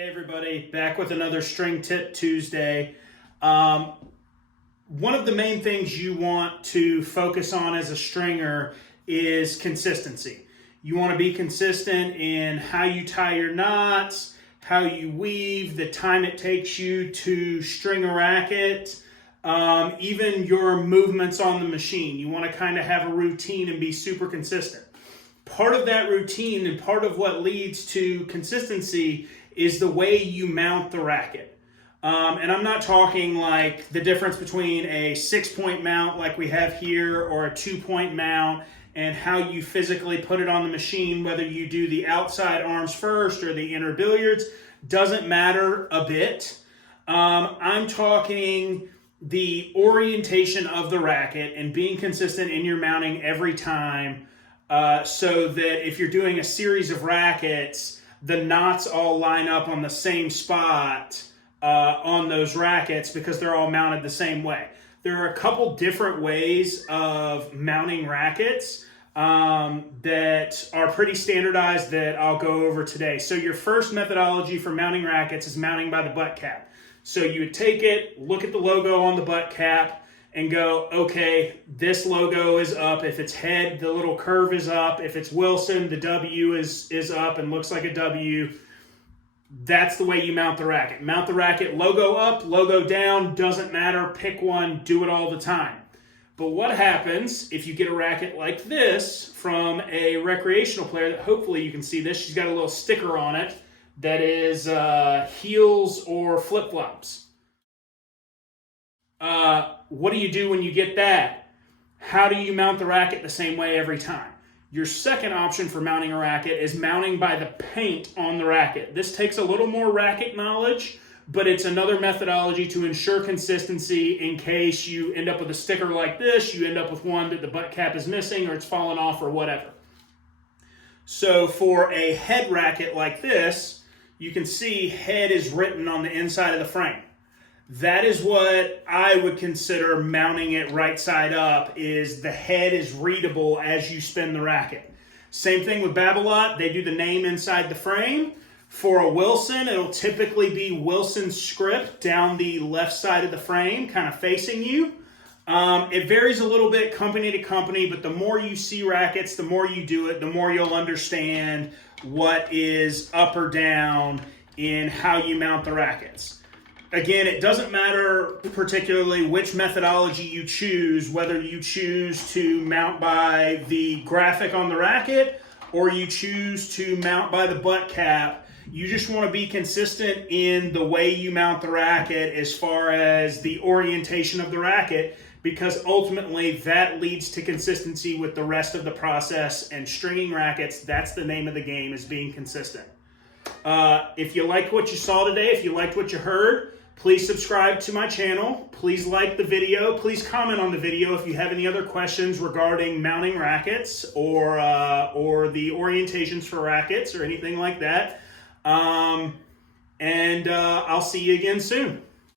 Hey everybody, back with another String Tip Tuesday. One of the main things you want to focus on as a stringer is consistency. You want to be consistent in how you tie your knots, how you weave, the time it takes you to string a racket, even your movements on the machine. You want to kind of have a routine and be super consistent. Part of that routine and part of what leads to consistency is the way you mount the racket. And I'm not talking like the difference between a 6-point mount like we have here or a 2-point mount and how you physically put it on the machine, whether you do the outside arms first or the inner billiards, doesn't matter a bit. I'm talking the orientation of the racket and being consistent in your mounting every time, so that if you're doing a series of rackets, the knots all line up on the same spot on those rackets because they're all mounted the same way. There are a couple different ways of mounting rackets that are pretty standardized that I'll go over today. So your first methodology for mounting rackets is mounting by the butt cap. So you would take it, look at the logo on the butt cap, and go, okay, this logo is up. If it's head, the little curve is up. If it's Wilson, the W is up and looks like a W. That's the way you mount the racket. Mount the racket, logo up, logo down, doesn't matter. Pick one, do it all the time. But what happens if you get a racket like this from a recreational player that hopefully you can see this? She's got a little sticker on it that is heels or flip-flops. What do you do when you get that? How do you mount the racket the same way every time? Your second option for mounting a racket is mounting by the paint on the racket. This takes a little more racket knowledge, but it's another methodology to ensure consistency in case you end up with a sticker like this, you end up with one that the butt cap is missing or it's fallen off or whatever. So for a head racket like this, you can see head is written on the inside of the frame. That is what I would consider mounting it right side up, is the head is readable as you spin the racket. Same thing with Babolat, they do the name inside the frame. For a Wilson, it'll typically be Wilson's script down the left side of the frame, kind of facing you. It varies a little bit company to company, but the more you see rackets, the more you do it, the more you'll understand what is up or down in how you mount the rackets. Again, it doesn't matter particularly which methodology you choose, whether you choose to mount by the graphic on the racket or you choose to mount by the butt cap. You just want to be consistent in the way you mount the racket as far as the orientation of the racket, because ultimately that leads to consistency with the rest of the process. And stringing rackets, that's the name of the game, is being consistent. If you liked what you saw today, if you liked what you heard, please subscribe to my channel. Please like the video. Please comment on the video if you have any other questions regarding mounting rackets or the orientations for rackets or anything like that. And I'll see you again soon.